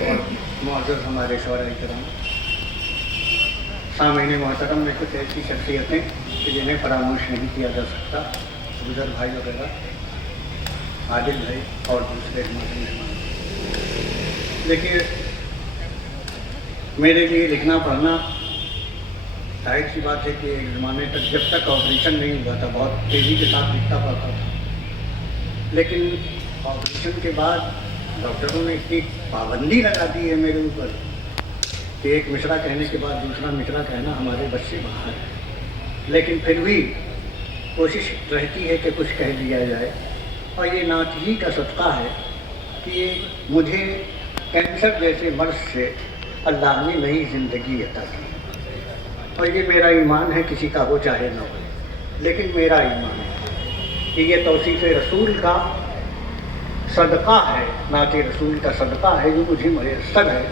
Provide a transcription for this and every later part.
اور معزز ہمارے شعراء کرام، سامعین محترم میں کچھ ایسی شخصیتیں کہ جنہیں فراموش نہیں کیا جا سکتا، گزر بھائی وغیرہ، عادل بھائی اور دوسرے مہمان۔ دیکھیے، میرے لیے لکھنا پڑھنا ظاہر سی بات ہے کہ ایک زمانے تک جب تک آپریشن نہیں ہوا تھا بہت تیزی کے ساتھ لکھتا پڑتا تھا، لیکن آپریشن کے بعد ڈاکٹروں نے اتنی پابندی لگا دی ہے میرے اوپر کہ ایک مصرع کہنے کے بعد دوسرا مصرع کہنا ہمارے بس سے باہر ہے، لیکن پھر بھی کوشش رہتی ہے کہ کچھ کہہ دیا جائے۔ اور یہ نعت ہی کا صدقہ ہے کہ مجھے کینسر جیسے مرض سے اللہ نے نئی زندگی عطا کی، اور یہ میرا ایمان ہے، کسی کا ہو چاہے نہ ہو، لیکن میرا ایمان ہے کہ یہ توصیف رسول کا صدقہ ہے، نعت رسول کا صدقہ ہے جو مجھے میسر ہے۔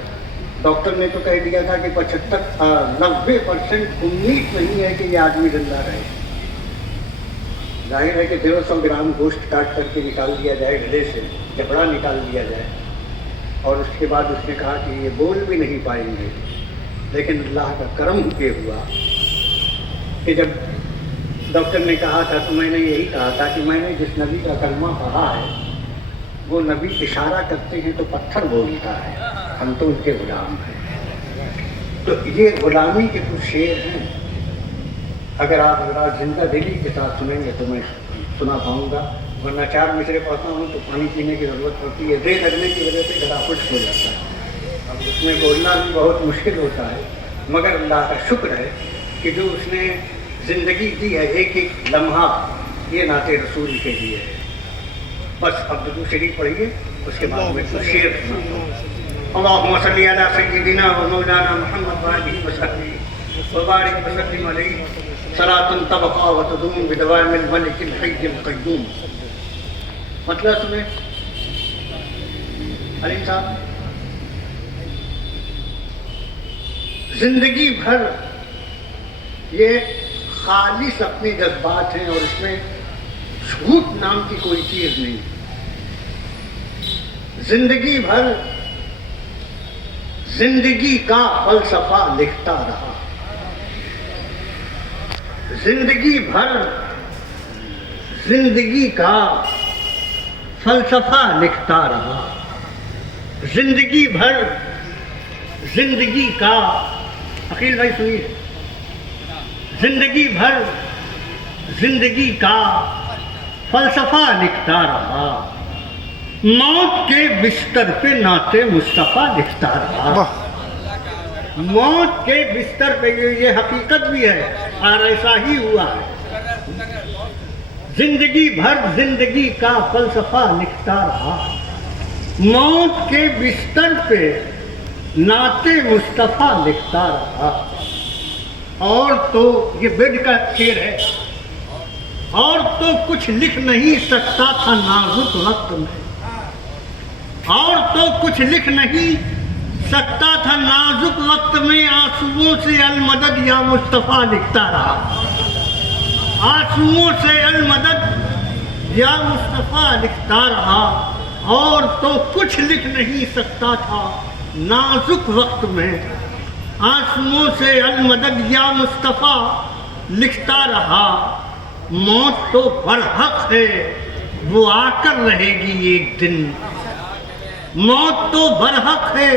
ڈاکٹر نے تو کہہ دیا تھا کہ 90% امید نہیں ہے کہ یہ آدمی زندہ رہے۔ ظاہر ہے کہ 150 گرام گوشت کاٹ کر کے نکال دیا جائے گلے سے، جبڑا نکال دیا جائے، اور اس کے بعد اس نے کہا کہ یہ بول بھی نہیں پائیں گے، لیکن اللہ کا کرم یہ ہوا کہ جب ڈاکٹر نے کہا تھا تو میں نے یہی کہا تھا کہ میں نے جس نبی کا کلمہ پڑھا ہے وہ نبی اشارہ کرتے ہیں تو پتھر بولتا ہے، ہم تو ان کے غلام ہیں۔ تو یہ غلامی کے کچھ شعر ہیں، اگر آپ زندہ دلی کے ساتھ سنیں گے تو میں سنا پاؤں گا، ورنہ 4 مصرے پڑھتا ہوں تو پانی پینے کی ضرورت پڑتی ہے، دے لگنے کی وجہ سے گلا خشک ہو جاتا ہے، اب اس میں بولنا بھی بہت مشکل ہوتا ہے، مگر اللہ کا شکر ہے کہ جو اس نے زندگی دی ہے، ایک ایک لمحہ یہ نعت رسول کے لیے ہے۔ بس اب درود شریف پڑھیے، اس کے بعد میں کچھ شعر سناتا ہوں۔ اللہم صلی علی سیدنا و مولانا محمد وآلہ وصحبہ وبارک وسلم علیہ صلاۃ تبقی و تدوم بدوام الملک الحی القیوم۔ مطلب سنیں علیم صاحب، زندگی بھر یہ خالص اپنے جذبات ہیں اور اس میں جھوٹ نام کی کوئی چیز نہیں۔ زندگی بھر زندگی کا فلسفہ لکھتا رہا، زندگی بھر زندگی کا فلسفہ لکھتا رہا، زندگی بھر زندگی کا، عقیل بھائی سنیے، زندگی بھر زندگی کا فلسفہ لکھتا رہا، موت کے بستر پہ نعت مصطفیٰ لکھتا رہا۔ موت کے بستر پہ یہ حقیقت بھی ہے اور ایسا ہی ہوا ہے، زندگی بھر زندگی کا فلسفہ لکھتا رہا، موت کے بستر پہ نعت مصطفیٰ لکھتا رہا۔ اور تو یہ بیڈ کا شعر ہے، اور تو کچھ لکھ نہیں سکتا تھا نازک وقت میں، اور تو کچھ لکھ نہیں سکتا تھا نازک وقت میں، آنسوؤں سے المدد یا مصطفیٰ لکھتا رہا، آنسوؤں سے المدد یا مصطفیٰ لکھتا رہا، اور تو کچھ لکھ نہیں سکتا تھا نازک وقت میں، آنسوؤں سے المدد یا مصطفیٰ لکھتا رہا۔ موت تو برحق ہے وہ آ کر رہے گی ایک دن، موت تو برحق ہے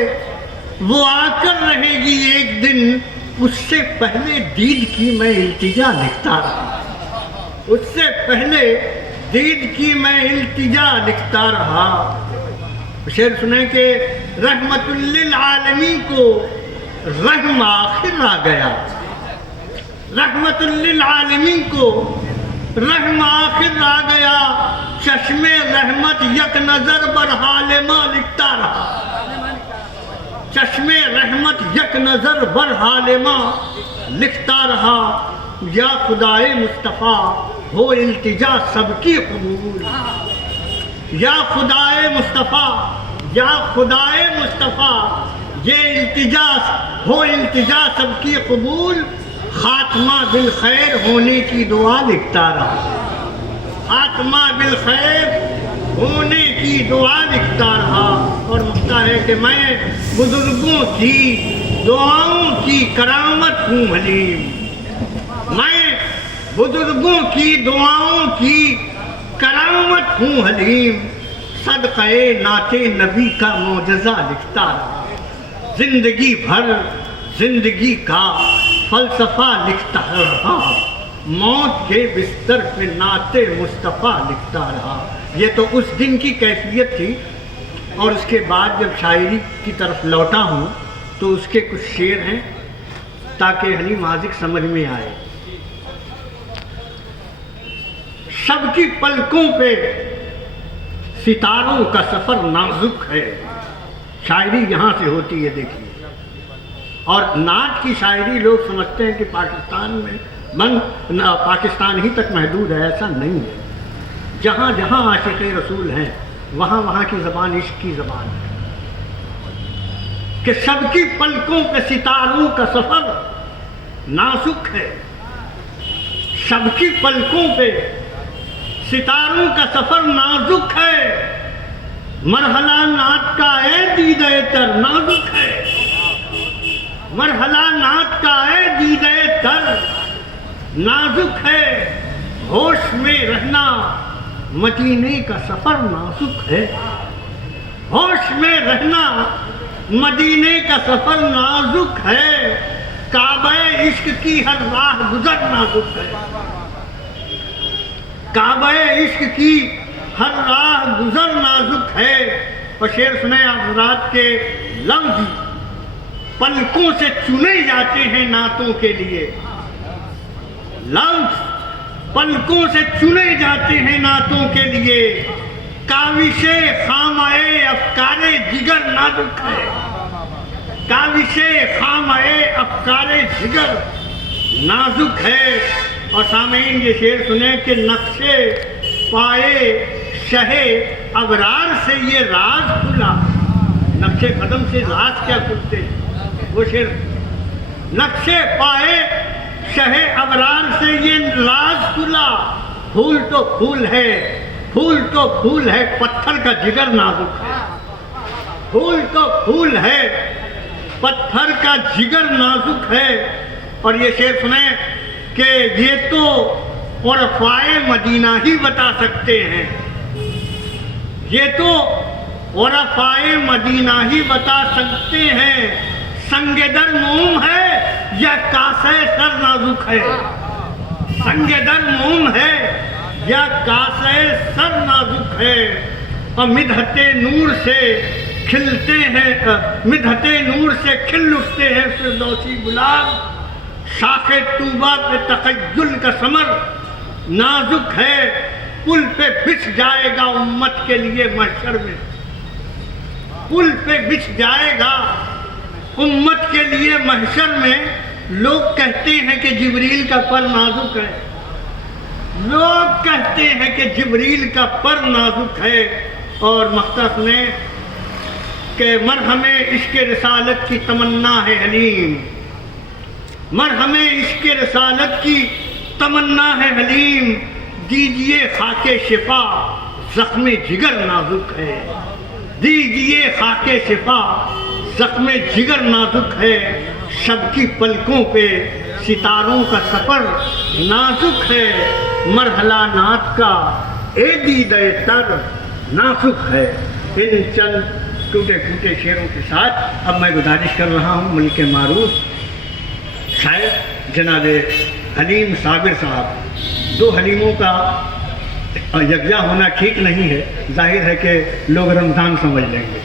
وہ آ کر رہے گی ایک دن، اس سے پہلے دید کی میں التجا لکھتا رہا، اس سے پہلے دید کی میں التجا لکھتا رہا۔ شعر سنیں کہ رحمت للعالمین کو رحم آخر آ گیا، رحمت للعالمین کو رحم آخر آ گیا، چشم رحمت یک نظر بر حال ما لکھتا رہا، چشم رحمت یک نظر بر حال ما لکھتا رہا۔ یا خدائے مصطفیٰ ہو التجا سب کی قبول، یا خدائے مصطفیٰ، یا خدائے مصطفیٰ یہ التجا ہو التجا سب کی قبول، خاتمہ بالخیر ہونے کی دعا لکھتا رہا، خاتمہ بالخیر ہونے کی دعا لکھتا رہا۔ اور لکھتا ہے کہ میں بزرگوں کی دعاؤں کی کرامت ہوں حلیم، میں بزرگوں کی دعاؤں کی کرامت ہوں حلیم، صدقہ نعت نبی کا معجزہ لکھتا رہا، زندگی بھر زندگی کا فلسفہ لکھتا رہا، موت کے بستر پہ نعت مصطفیٰ لکھتا رہا۔ یہ تو اس دن کی کیفیت تھی، اور اس کے بعد جب شاعری کی طرف لوٹا ہوں تو اس کے کچھ شعر ہیں تاکہ حلیم عازق سمجھ میں آئے۔ سب کی پلکوں پہ ستاروں کا سفر نازک ہے، شاعری یہاں سے ہوتی ہے دیکھیے۔ اور نعت کی شاعری لوگ سمجھتے ہیں کہ پاکستان میں پاکستان ہی تک محدود ہے، ایسا نہیں ہے۔ جہاں جہاں عاشق رسول ہیں وہاں وہاں کی زبان عشق کی زبان ہے، کہ سب کی پلکوں پہ ستاروں کا سفر نازک ہے، سب کی پلکوں پہ ستاروں کا سفر نازک ہے، مرحلہ نعت کا اے دیدہ تر نازک ہے، مرحلہ نعت کا اے دیدہ تر نازک ہے، ہوش میں رہنا مدینے کا سفر نازک ہے، ہوش میں رہنا مدینے کا سفر نازک ہے، کعبہ عشق کی ہر راہ گزر نازک ہے، کعبہ عشق کی ہر راہ گزر نازک ہے۔ اور شعر سنیں آپ حضرات کے لفظ پلکوں سے چنے جاتے ہیں نعتوں کے لیے، لفظ پلکوں سے چنے جاتے ہیں نعتوں کے لیے، کاوش خامہ افکار جگر نازک ہے، کاوش خامہ افکار جگر نازک ہے۔ اور سامعین یہ شعر سنیں کہ نقشے پائے شہ ابرار سے یہ راز کھلا، نقشے قدم سے راز کیا کھلتے ہیں وہ شعر، نقشے پائے شہ ابرار سے یہ راز کھلا، پھول تو پھول ہے، پھول تو پھول ہے، پتھر کا جگر نازک ہے، پھول تو پھول ہے، پتھر کا جگر نازک ہے۔ اور یہ شعر سنیں کہ یہ تو عرفائے مدینہ ہی بتا سکتے ہیں، یہ تو عرفائے مدینہ ہی بتا سکتے ہیں، سنگ در موم ہے یا کاسے سر نازک ہے، سنگ در موم ہے یا کاسے سر نازک ہے، اور مدحت نور سے کھلتے ہیں، مدحت نور سے کھل اٹھتے ہیں فردوسی گلاب، شاخ طوبہ پہ تخیل کا ثمر نازک ہے، پل پہ بچھ جائے گا امت کے لیے محشر میں، پل پہ بچھ جائے گا امت کے لیے محشر میں۔ لوگ کہتے ہیں کہ جبریل کا پر نازک ہے، لوگ کہتے ہیں کہ جبریل کا پر نازک ہے۔ اور مقطع سنیں کہ مرہم عشق رسالت کی تمنا ہے حلیم، مرہم عشق رسالت کی تمنا ہے حلیم، دیجئے خاک شفا زخم جگر نازک ہے، دیجئے خاک شفا زخم جگر نازک ہے، شب کی پلکوں پہ ستاروں کا سفر نازک ہے، مرحلہ نعت کا اے دیدہ تر نازک ہے۔ ان چند ٹوٹے پھوٹے شعروں کے ساتھ اب میں گزارش کر رہا ہوں ملک معروف شاعر جناب حلیم صابر صاحب، دو حلیموں کا یکجا ہونا ٹھیک نہیں ہے، ظاہر ہے کہ لوگ رمضان سمجھ لیں گے۔